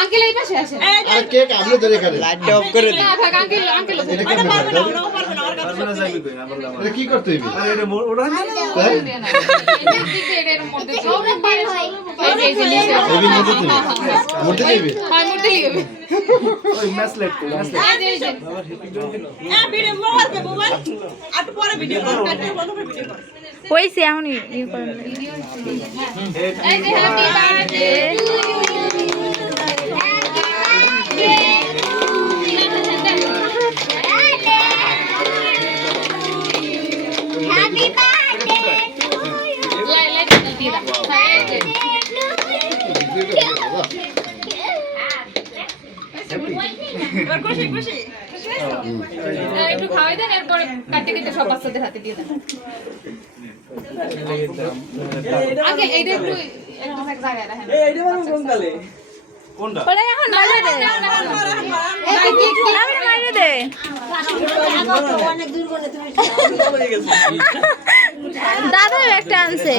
Uncle এই পাশে আসেন। আর কেক আমলে ধরে খাবে। লাইটটা অফ করে দিন। না থাক আঙ্কেল আঙ্কেল এটা কি করতে হইবে? এটার মধ্যে এই মধ্যে তুমি মধ্যে দিবে। হয় মধ্যে লিখবে ওই ম্যাসলেট হইছে এখন ইয়ে করেন এই যে হ্যাপি বার্থডে একটু খাওয়াই দেন এরপরে কাটতে কেটে সব বাচ্চাদের হাতে দিয়ে দেন আগে এইটা একটু এক জায়গায় রাখেন এইটা মানে কোনটা ওরা এখন মাইরে দে আমরা মাইরে দে দাদা একটা আনছে